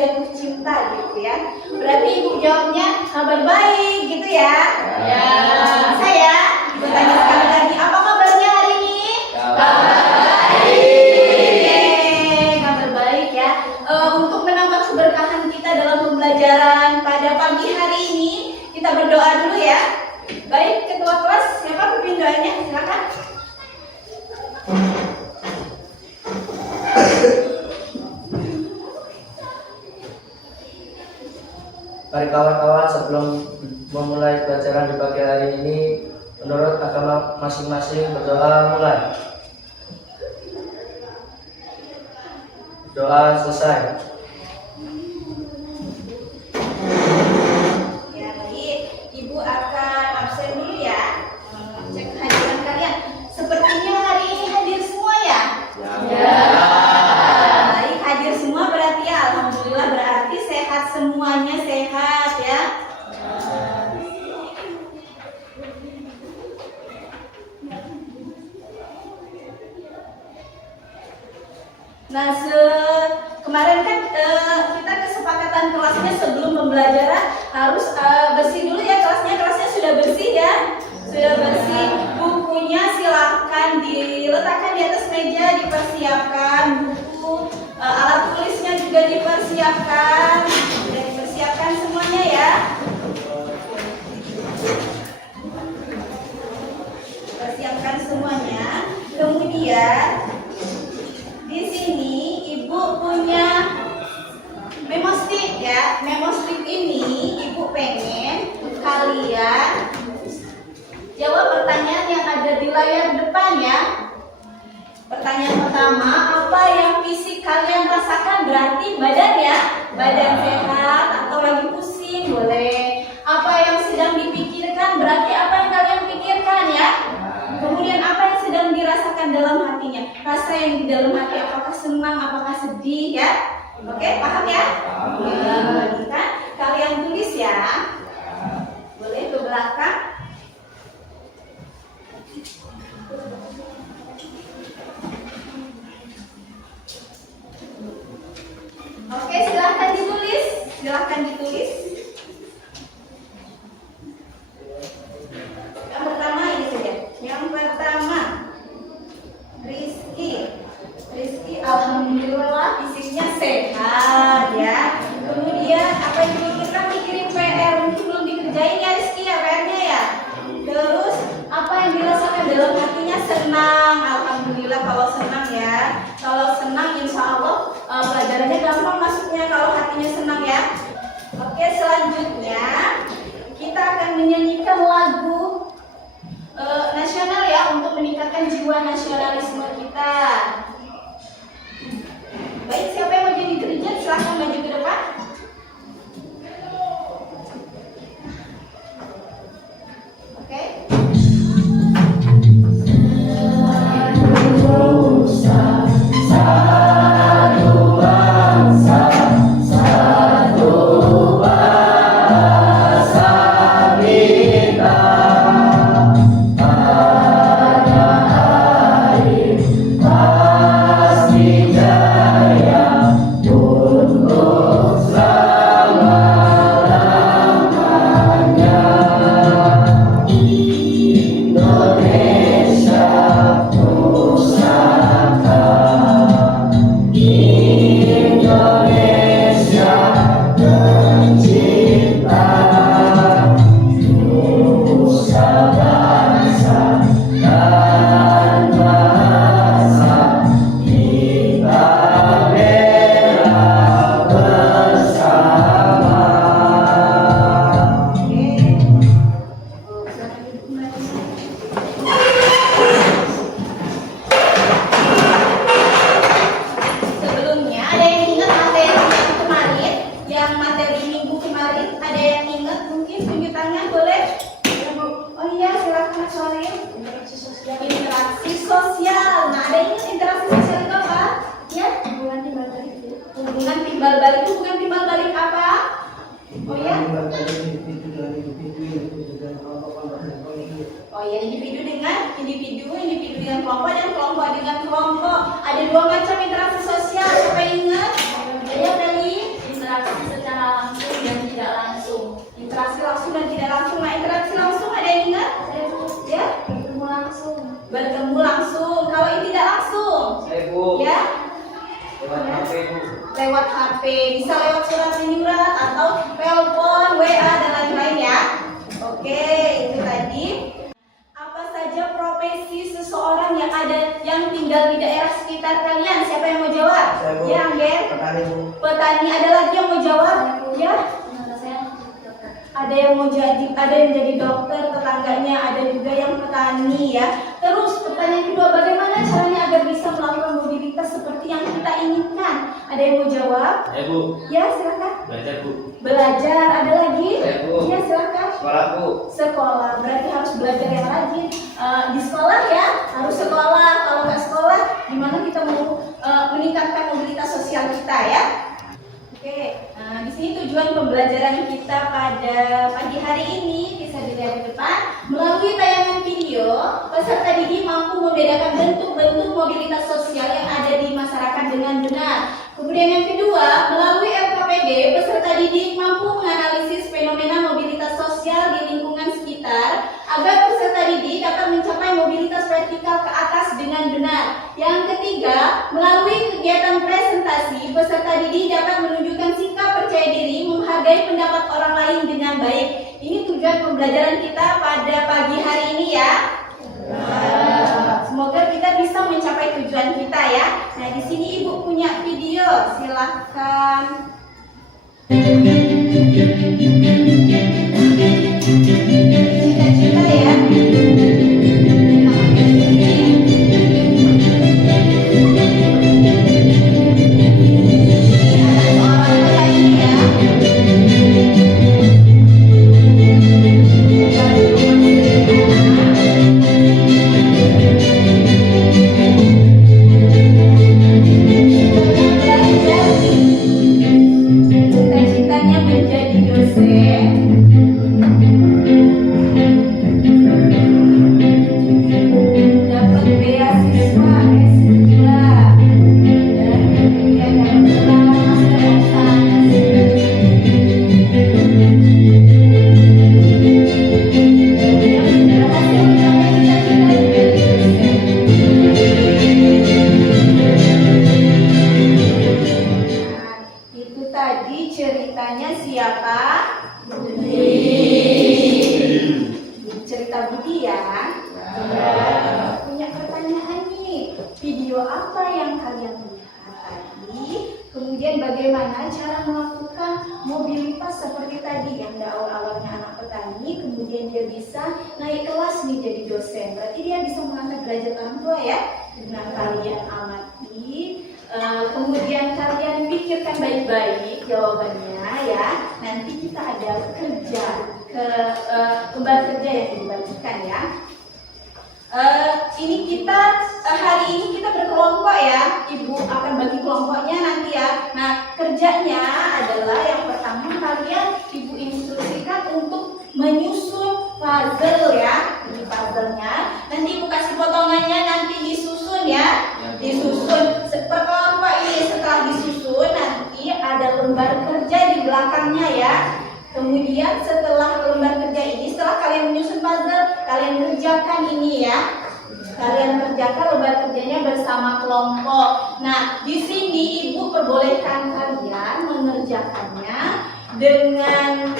jatuh cinta gitu ya. Berarti ibu jawabnya kabar baik gitu ya. Ya. Saya ibu tanya sekali lagi, apa kabarnya hari ini? Kabar baik. Kabar baik ya. Untuk menambah keberkahan kita dalam pembelajaran pada pagi hari ini, kita berdoa dulu ya. Baik, ketua kelas, siapa pimpin doanya? Silakan. Mari kawan-kawan, sebelum memulai pelajaran di pagi hari ini, menurut agama masing-masing berdoa mulai. Doa selesai. Ya baik, ibu akan absen dulu ya. Cek kehadiran kalian. Sepertinya hari ini hadir semua ya? Ya. Baik, hadir semua berarti ya. Alhamdulillah, berarti sehat semuanya, sehat ya. Nah, kemarin kan kita kesepakatan kelasnya sebelum pembelajaran harus bersih dulu ya kelasnya. Kelasnya sudah bersih ya, sudah bersih. Bukunya silahkan diletakkan di atas meja, dipersiapkan. Buku, alat tulisnya juga dipersiapkan. Sudah dipersiapkan semuanya ya. Persiapkan semuanya. Kemudian di sini ibu punya memo stick ya. Memo stick ini ibu pengen kalian jawab pertanyaan yang ada di layar depan ya. Pertanyaan pertama, apa yang fisik kalian rasakan? Berarti badan ya, badan sehat atau lagi pusing boleh. Apa yang sedang dipikirkan? Berarti apa yang kalian pikirkan ya. Kemudian apa yang sedang dirasakan dalam hatinya? Rasa yang di dalam hati, apakah senang, apakah sedih ya? Oke, paham ya? Kan? Kalian tulis ya. Boleh ke belakang. Oke, silahkan ditulis. Silahkan ditulis. Yang pertama ini saja. Yang pertama, Rizky alhamdulillah fisiknya sehat ya. Kemudian apa yang dipikirkan, mikirin PR mungkin belum dikerjain ya Rizky ya PR-nya ya. Terus apa yang dirasakan dalam hatinya? Senang, alhamdulillah kalau senang ya. Kalau senang insya Allah pelajarannya gampang masuknya kalau hatinya senang ya. Oke, selanjutnya kita akan menyanyikan lagu nasional ya untuk meningkatkan jiwa nasionalisme kita. Baik, siapa yang mau jadi dirijen silahkan maju ke depan. Oke. Oh ya, individu dengan kelompok dan kelompok dengan kelompok. Ada dua macam interaksi sosial. Siapa ingat? Banyak kali. lewat HP, bisa lewat surat menyurat atau telepon, WA dan lain-lain ya. Oke, itu tadi. Apa saja profesi seseorang yang tinggal di daerah sekitar kalian? Siapa yang mau jawab? Saya, Bu. Ya, Angger. Petani, Bu. Petani, ada lagi yang mau jawab? Ya. Ada yang mau ada yang jadi dokter, tetangganya ada juga yang petani ya. Terus pertanyaan kedua, bagaimana caranya agar bisa melakukan mobilitas seperti yang kita inginkan? Ada yang mau jawab? Ya, Bu. Ya, silakan. Belajar, Bu. Belajar, ada lagi? Ya, Bu. Ya, silakan. Sekolah, Bu. Sekolah, berarti harus belajar yang rajin. Di sekolah ya, harus sekolah. Kalau nggak sekolah, gimana kita mau meningkatkan mobilitas sosial kita ya? Oke, nah di sini tujuan pembelajaran kita pada pagi hari ini bisa dilihat di depan. Melalui tayangan video, peserta didik mampu membedakan bentuk-bentuk mobilitas sosial yang ada di masyarakat dengan benar. Kemudian yang kedua, melalui LKPD, peserta didik mampu menganalisis fenomena mobilitas sosial di lingkungan sekitar agar peserta didik dapat mencapai mobilitas vertikal ke atas dengan benar. Yang ketiga, melalui kegiatan presentasi, peserta didik dapat menunjukkan sikap percaya diri, menghargai pendapat orang lain dengan baik. Ini tujuan pembelajaran kita pada pagi hari ini ya. Semoga kita bisa mencapai tujuan kita ya. Nah, di sini Ibu punya video, silahkan. Cita-cita ya. Cita-citanya menjadi dosen, dapat beasiswa S3, dan kemudian dapat gelar Master of Science. Yang berhasil mencapai cita-cita menjadi dosen. Nah, itu tadi ceritanya siapa? Cerita Budi ya. Punya pertanyaan nih. Video apa yang kalian lihat tadi? Kemudian bagaimana cara melakukan mobilitas seperti tadi yang awal-awalnya anak petani, kemudian dia bisa naik kelas nih jadi dosen. Berarti dia bisa mengangkat derajat orang tua ya. Nah, kalian amati. Kemudian kalian pikirkan baik-baik jawabannya ya. Nanti kita ada lembar kerja yang dibagikan ya. Ini kita hari ini kita berkelompok ya. Ibu akan bagi kelompoknya nanti ya. Nah, kerjanya adalah yang pertama kalian Ibu instruksikan untuk menyusun puzzle ya. Ini puzzle-nya. Nanti Ibu kasih potongannya nanti disusun ya. Disusun per kelompok ini. Setelah disusun nanti ada lembar kerja di belakangnya ya. Kemudian setelah lembar kerja ini, setelah kalian menyusun puzzle, kalian kerjakan ini ya. Kalian kerjakan lembar kerjanya bersama kelompok. Nah, di sini Ibu perbolehkan kalian mengerjakannya dengan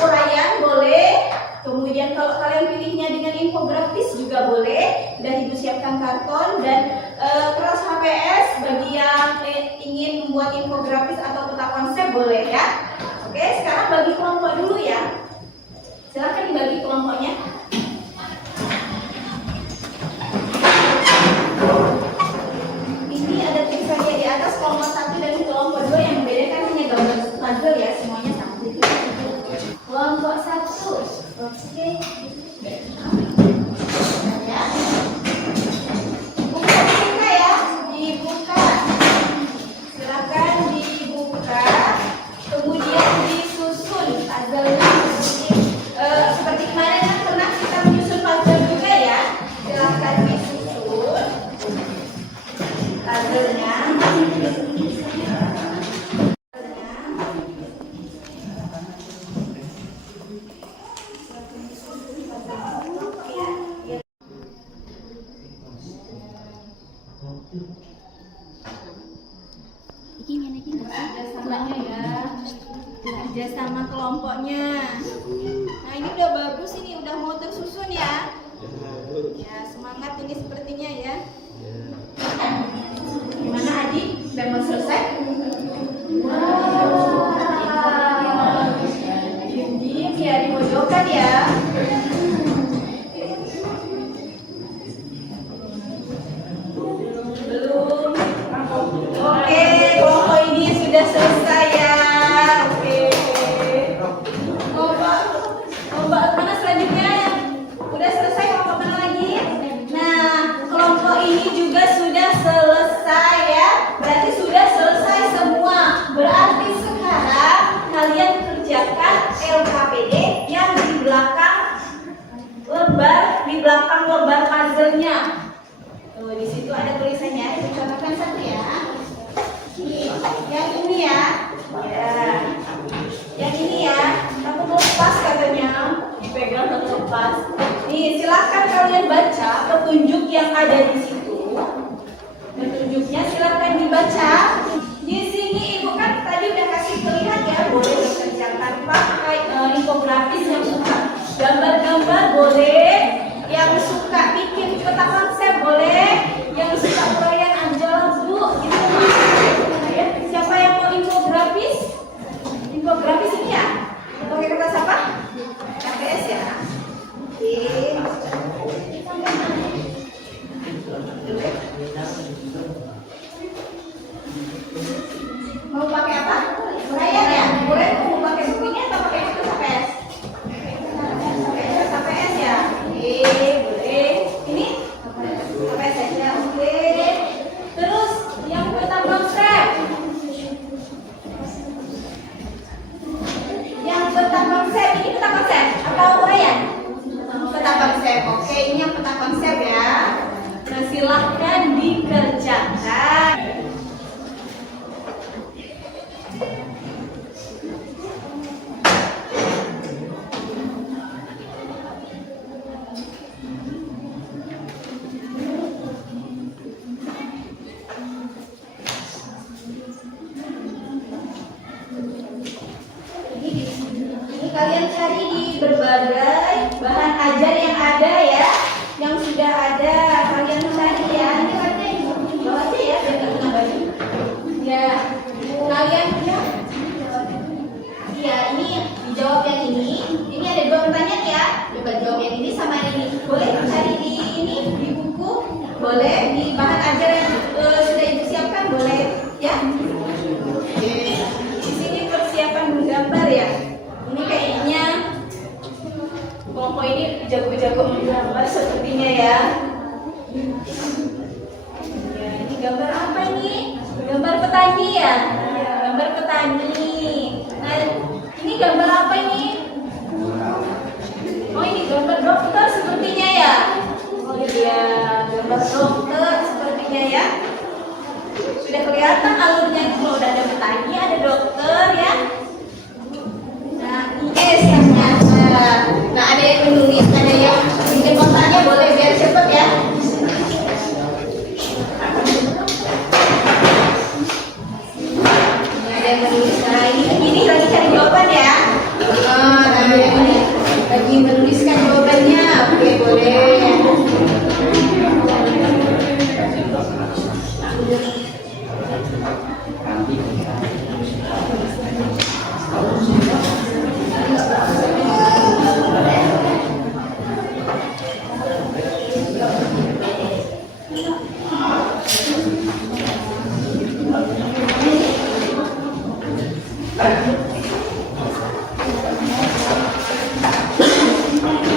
uraian boleh. Kemudian kalau kalian pilihnya dengan infografis juga boleh. Dan Ibu siapkan karton dan kertas HPS bagi yang ingin membuat infografis atau peta konsep boleh ya. Oke, sekarang bagi kelompok dulu ya. Silakan dibagi kelompoknya. Ini ada tulisannya di atas kelompok 1 dan kelompok 2 yang membedakan hanya gambar puzzle ya, semuanya sama. Kelompok 1. Oke. Ya. Buka ya, dibuka. Silakan dibuka. Kemudian disusun puzzle-nya seperti kemarin kan pernah kerjasama kelompoknya. Nah ini udah bagus, ini udah mau tersusun ya. Ya semangat ini sepertinya ya. Gimana adik? Udah mau selesai? Wah, diam-diam ya, dimojokkan ya. Belum. Oke, kelompok ini sudah selesai ya. Oke. Kelompok mana selanjutnya? Udah selesai, kelompok mana lagi? Nah, kelompok ini juga sudah selesai ya. Berarti sudah selesai semua. Berarti sekarang kalian kerjakan LKPD yang di belakang lebar puzzle-nya. Tuh, di situ ada tulisannya. Dicontohkan satu ya. Nih, yang ini ya. Ya. Yang ini ya. Aku mau lepas katanya. Dipegang dan lepas. Nih, silakan kalian baca petunjuk yang ada di situ. Petunjuknya silakan dibaca. Di sini ibu kan tadi udah kasih terlihat ya, boleh dikerjakan pakai infografis yang suka gambar-gambar boleh, yang suka bikin peta konsep boleh, yang suka proyek anjol bu, gitu ya. Siapa yang mau infografis? Infografis ini ya? Pakai kertas apa? KPS ya. Oke. Mau pakai apa? Uraian ya? Uraian mau pakai bukunya atau pakai kertas KPS? KPS ya? Oke, boleh. Ini KPS saja, oke. Terus yang peta konsep. Yang peta konsep, ini peta konsep atau uraian? Peta konsep, oke. Ini yang peta konsep ya. Nah, silahkan dikerjakan. Ini kalian cari di berbagai bahan ajar yang ada ya, yang sudah ada kalian cari ya. Ini kalian bawa aja ya, biar nggak kena baju. Ya, kalian ya ini dijawab yang ini. Ini ada dua pertanyaan ya. Coba jawab yang ini sama ini. Boleh cari di ini di buku, boleh di bahan ajar yang sudah ibu siapkan boleh ya. Oke. Di sini persiapan menggambar ya. Ini kayaknya kelompok ini jago-jago menggambar sepertinya ya. Ya, ini gambar apa ini? Gambar petani ya? Gambar petani. Nah, ini gambar apa ini? Oh, ini gambar dokter sepertinya ya? Oh iya, gambar dokter sepertinya ya. Sudah kelihatan alurnya, kalau udah ada petani, ada dokter ya. Nah, IS yang nyata. Nah, ada yang menulis, ada yang bikin kotaknya boleh biar cepet ya. Nah, ada yang menulis. Nah, ini lagi cari jawaban ya. Nah, yang ini lagi menuliskan jawabannya. Oke, boleh.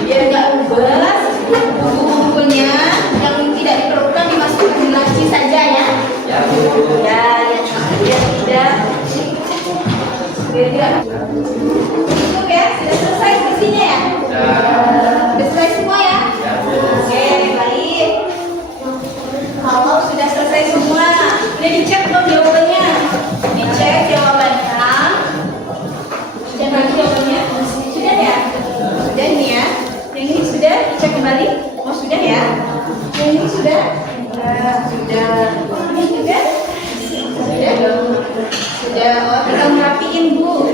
Biar nggak ubah buku-bukunya yang tidak diperlukan dimasukkan di laci saja ya. Ya, biar tidak. Cukup ya, sudah selesai isinya ya. Sudah selesai semua ya. Oke, baik. Kalau sudah selesai semua, udah dicek belum jawabannya? Dicek jawabannya. Cek lagi jawabannya. Sudah ya? Sudah nih ya. Yang ini sudah dicek kembali. Oh sudah ya. Yang ini sudah. Sudah. Ini juga. Sudah dong. Sudah. Oh tinggal ngerapiin bu.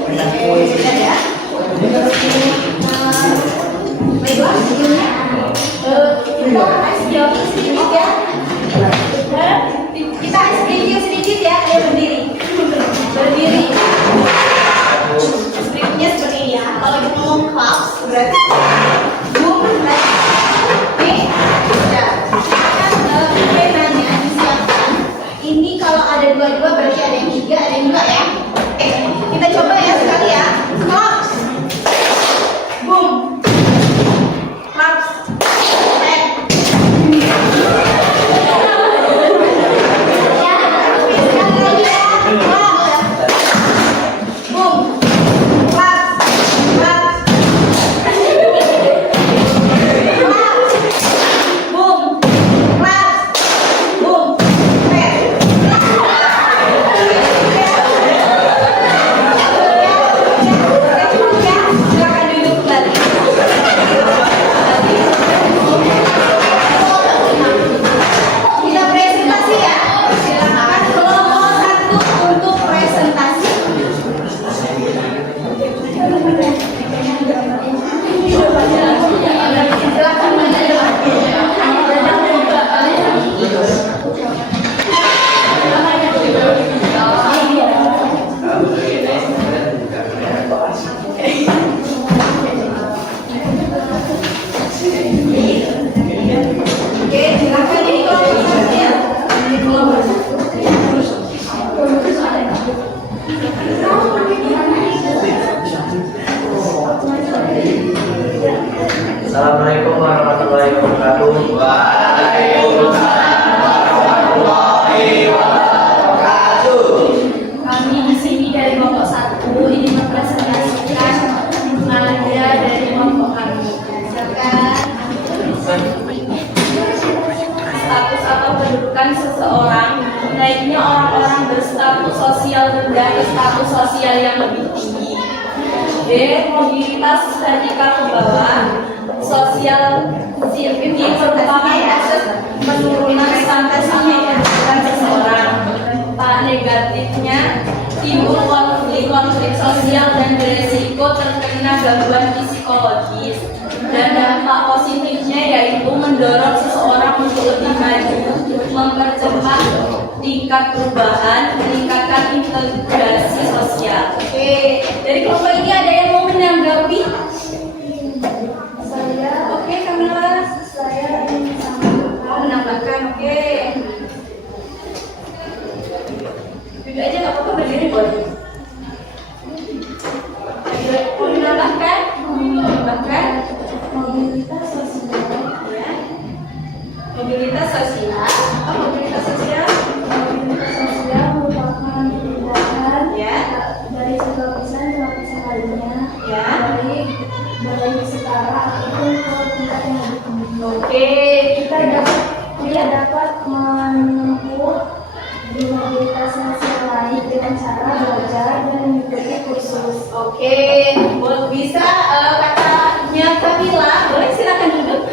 ke status sosial yang lebih tinggi. D. Mobilitas vertikal ke bawah. Sosial ini merupakan proses penurunan status kehidupan seseorang. Negatifnya, timbul konflik sosial dan beresiko terkena gangguan psikologis. Dan dampak positifnya yaitu mendorong seseorang untuk lebih maju, mempercepat tingkat perubahan, meningkatkan integrasi sosial. Oke, dari kelompok ini ada yang mau menanggapi? Saya, Oke, Kamila. saya ingin Mau menambahkan, oke. Duduk aja nggak apa-apa, berdiri boleh. Mau menambahkan? Menambahkan? mobilitas sosial. Ya. Mobilitas sosial. Apa mobilitas sosial? Mobilitas sosial merupakan tindakan Ya. dari satu lapisan ke lapisan lainnya, Ya. dari setara ataupun ke tingkat yang lebih tinggi. Oke. Kita dapat menempuh di mobilitas sosial lain dengan cara belajar dan mengikuti kursus. Oke, bisa katanya Kamila, boleh silakan duduk.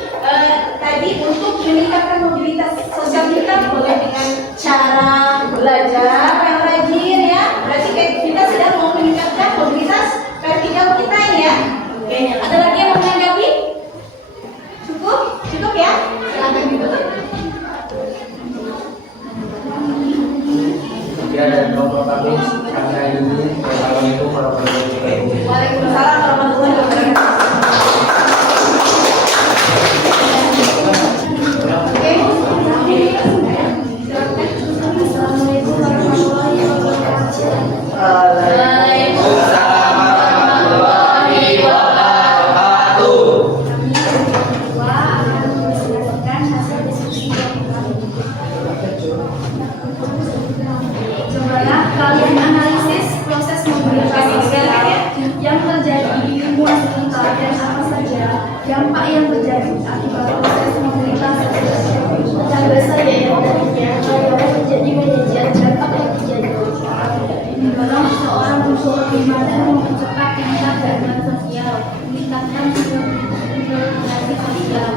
Tadi untuk meningkatkan mobilitas sosial kita boleh dengan cara belajar yang rajin ya. Berarti kita sedang mau meningkatkan mobilitas vertikal kita ini ya. Oke, ada lagi yang mau menanggapi? Cukup? Cukup ya? Silakan ditutup. Ya, dan kelompok kami karena ini Assalamualaikum warahmatullahi wabarakatuh. Waalaikumsalam warahmatullahi wabarakatuh. Oke. Assalamualaikum warahmatullahi wabarakatuh. Waalaikumsalam warahmatullahi wabarakatuh. Kedua akan menjelaskan hasil diskusi kami. Cobalah kalian analisis proses mobilitas sosial yang terjadi di lingkungan sekitar dan apa saja dampak yang terjadi akibat proses mobilitas sosial. Tangga saya yang tadinya hanya menjadi manajer dampak yang terjadi. Mendorong seorang untuk lebih maju mempercepat tingkat keadilan sosial, meningkatkan integrasi sosial.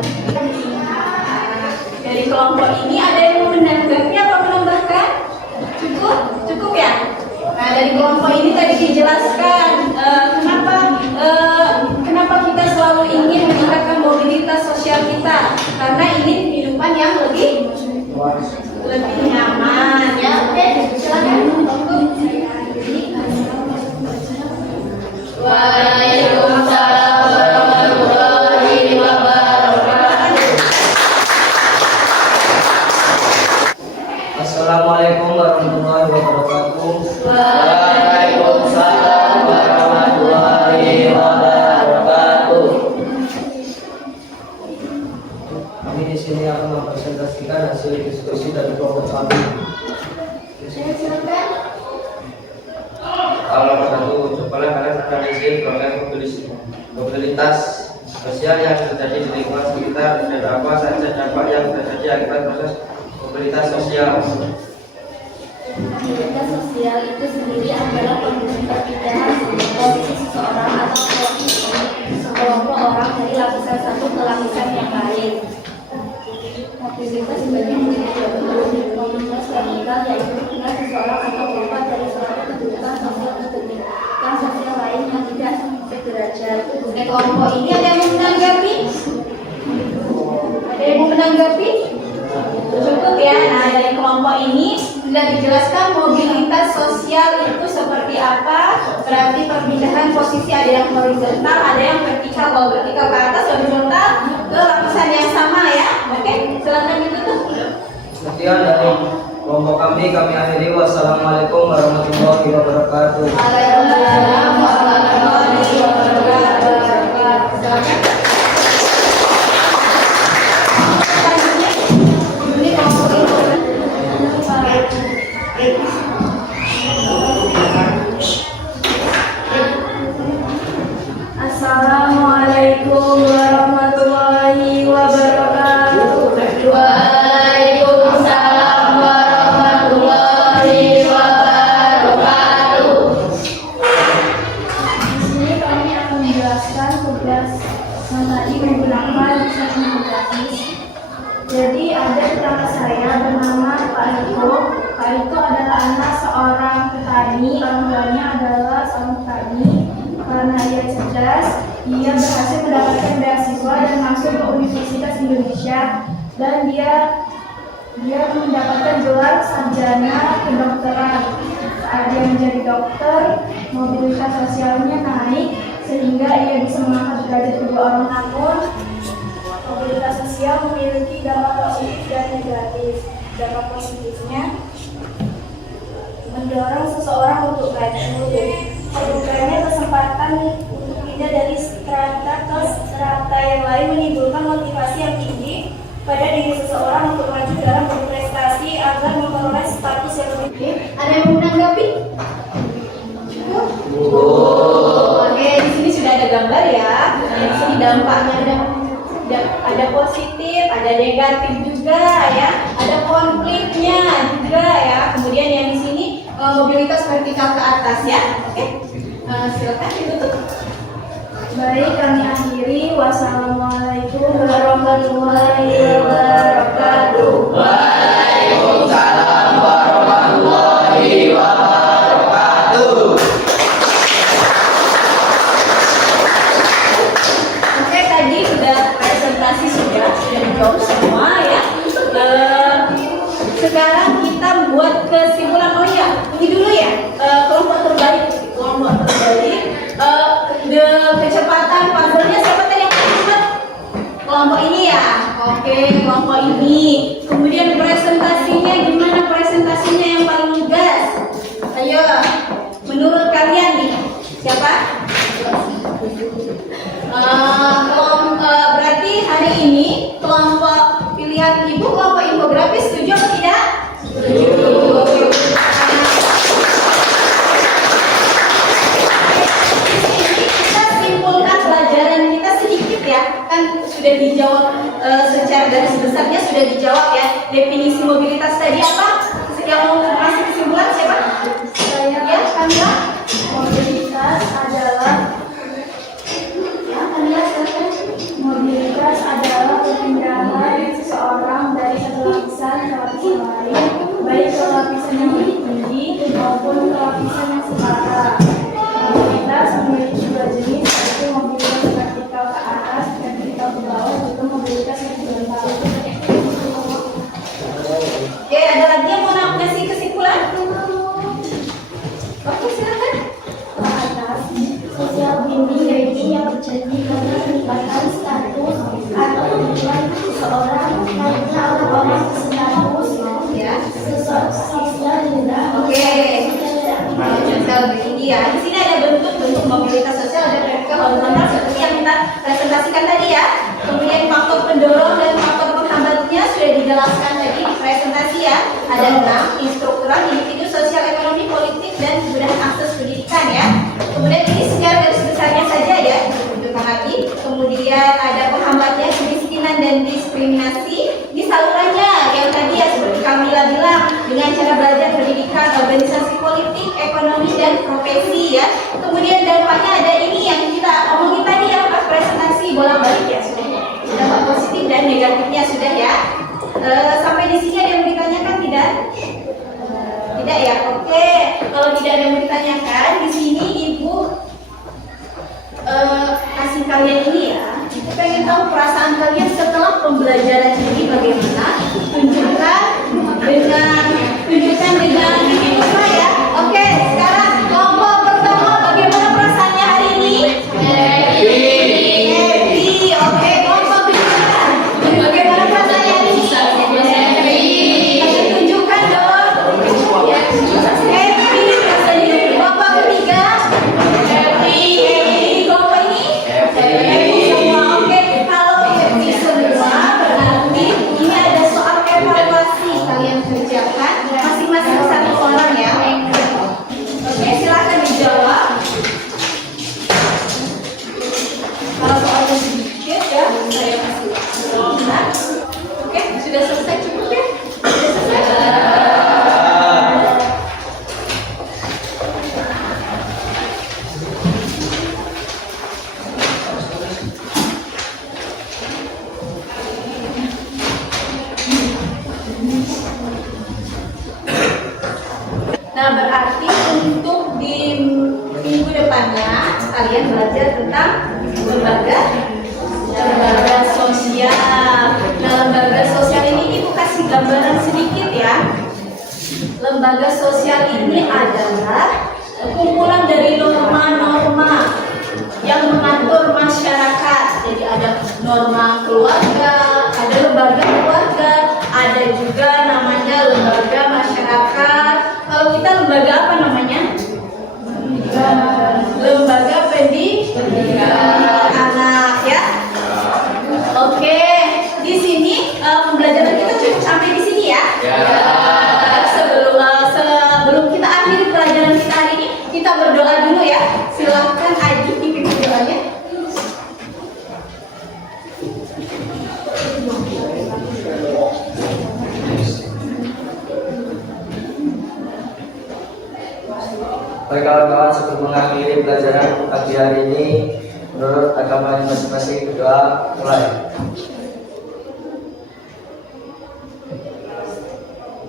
Dari kelompok ini ada yang mau menanggapi atau menambahkan? Cukup? Cukup ya? Nah, dari kelompok ini tadi dijelaskan kenapa kita selalu ingin meningkatkan mobilitas sosial kita, karena ingin kehidupan yang lebih nyaman ya. Oke, silakan. Waalaikumsalam warahmatullahi wabarakatuh. Assalamualaikum warahmatullahi wabarakatuh. Waalaikumsalam warahmatullahi wabarakatuh. Kami di sini akan mempresentasikan hasil diskusi dari kelompok kami. Kalau satu, cobalah kalian analisis proses mobilitas sosial yang terjadi di lingkungan sekitar dan apa saja dampak yang terjadi akibat proses mobilitas sosial. Mobilitas sosial itu sendiri adalah kondisi perpindahan posisi seseorang atau posisi sekelompok orang dari lapisan satu ke lapisan yang lain. Mobilitas sebagai mobilitas vertikal yaitu berpindah seseorang atau kelompok dari suatu kedudukan sosial ke kedudukan sosial lain yang tidak sederajat. Dari kelompok ini ada yang mau menanggapi? Ada yang mau menanggapi? Cukup ya. Nah, dari kelompok ini sudah dijelaskan mobilitas sosial itu seperti apa. Berarti perpindahan posisi ada yang horizontal, ada yang vertikal. Kalau vertikal ke atas, horizontal ke lapisan yang sama ya. Oke, silakan ditutup. Sekian dari kelompok kami akhiri. Wassalamualaikum warahmatullahi wabarakatuh. Waalaikumsalam warahmatullahi wabarakatuh. Silakan. Ini kelompok Assalamualaikum warahmatullahi wabarakatuh. Waalaikumsalam warahmatullahi wabarakatuh. Jadi ada tetangga saya bernama Pak Riko. Pak Riko adalah anak seorang petani, orang tuanya adalah seorang petani. Karena ia cerdas, ia berhasil mendapatkan beasiswa dan masuk ke Universitas Indonesia, dan dia mendapatkan gelar sarjana kedokteran. Saat dia menjadi dokter, mobilitas sosialnya naik sehingga ia bisa mengangkat derajat kedua orang. Namun mobilitas sosial memiliki dampak positif dan negatif. Dampak positifnya mendorong seseorang untuk maju, membukanya kesempatan untuk pindah dari strata ke strata yang lain, menimbulkan motivasi yang tinggi pada diri seseorang untuk maju dalam berprestasi agar memperoleh status yang lebih. Ada yang mau menanggapi? Oke, di sini sudah ada gambar ya. Di sini dampaknya ada positif, ada negatif juga ya. Ada konfliknya juga ya. Kemudian yang di sini mobilitas vertikal ke atas ya. Oke, silakan ditutup. Baik, kami akhiri. Wassalamualaikum warahmatullahi wabarakatuh. Waalaikumsalam warahmatullahi wabarakatuh. Oke, tadi sudah presentasi sudah dijawab semua ya. Sekarang kita buat kesimpulan. Oh iya, ini dulu ya. Kelompok terbalik. Kecepatan puzzle-nya siapa tadi yang cepat? Kelompok ini ya. Oke, kelompok ini. Kemudian presentasinya gimana? Presentasinya yang paling lugas. Ayo, menurut kalian nih siapa? Berarti hari ini kelompok pilihan ibu, kelompok infografis, setuju atau tidak? Setuju. Kita simpulkan pelajaran kita sedikit ya. Kan sudah dijawab secara garis besarnya sudah dijawab ya. Definisi mobilitas tadi apa? Yang mau kasih kesimpulan siapa? Saya Ya, Kamila. mobilitas adalah perpindahan seseorang dari satu lapisan ke lapisan lain, baik ke lapisan yang lebih tinggi maupun ke lapisan yang setara. Mobilitas memiliki dua jenis, yaitu mobilitas vertikal ke atas dan vertikal ke bawah, yaitu mobilitas horizontal. Oke, ada lagi yang mau ngasih kesimpulan? Oke, silakan. Atas, sosial binding yaitu yang terjadi karena peningkatan status atau tujuan seseorang karena orang status Ya. sosial rendah. Oke. Sosial tinggi ya. Di sini ada bentuk-bentuk mobilitas sosial, ada vertikal, horizontal seperti yang kita presentasikan tadi ya. Kemudian faktor pendorong dan faktor penghambatnya sudah dijelaskan tadi di presentasi ya. Ada 6: instruktural, individu, sosial, ekonomi, politik, dan kemudahan akses pendidikan ya. Kemudian ini secara garis besarnya saja ya, ditunjukkan lagi. Kemudian ada penghambatnya, kemiskinan dan diskriminasi. Di salurannya yang tadi ya seperti Kamila bilang, dengan cara belajar pendidikan, organisasi politik, ekonomi, dan profesi ya. Kemudian dampaknya ada ini yang kita omongin tadi ya pas presentasi bolak-balik ya sudah. Dampak positif dan negatifnya sudah ya. Sampai di sini ada yang mau ditanyakan tidak? Tidak ya. Oke, kalau tidak ada yang mau ditanyakan, di sini ibu kasih kalian ini ya. Kita pengen tahu perasaan kalian setelah pembelajaran ini bagaimana? Tunjukkan dengan apa ya. Oke, sekarang kelompok pertama bagaimana perasaannya hari ini? Happy. Oke, kelompok kedua bagaimana perasaannya hari ini? Tunjukkan dong. Happy rasanya. Kelompok ketiga? Happy. Kelompok ini? Happy semua. Oke, kalau happy semua berarti ini ada soal evaluasi kalian kerjakan masing-masing satu orang ya. depannya kalian belajar tentang lembaga sosial. Nah, lembaga sosial ini Ibu kasih gambaran sedikit ya. Lembaga sosial ini adalah kumpulan dari norma-norma yang mengatur masyarakat. Jadi ada norma keluarga, ada lembaga keluarga, ada juga namanya lembaga masyarakat. Kalau kita lembaga apa namanya? Lembaga pendidikan anak ya. Oke, di sini pembelajaran kita cukup sampai di sini ya. Sebelum kita akhiri pelajaran kita hari ini, kita berdoa dulu ya. Silahkan Adi dipimpin doanya. Baik kawan-kawan, sebelum mengakhiri pelajaran pagi hari ini, menurut agama masing-masing berdoa mulai.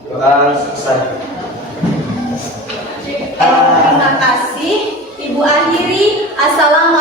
Doa selesai. Terima kasih. Ibu akhiri. Assalamualaikum.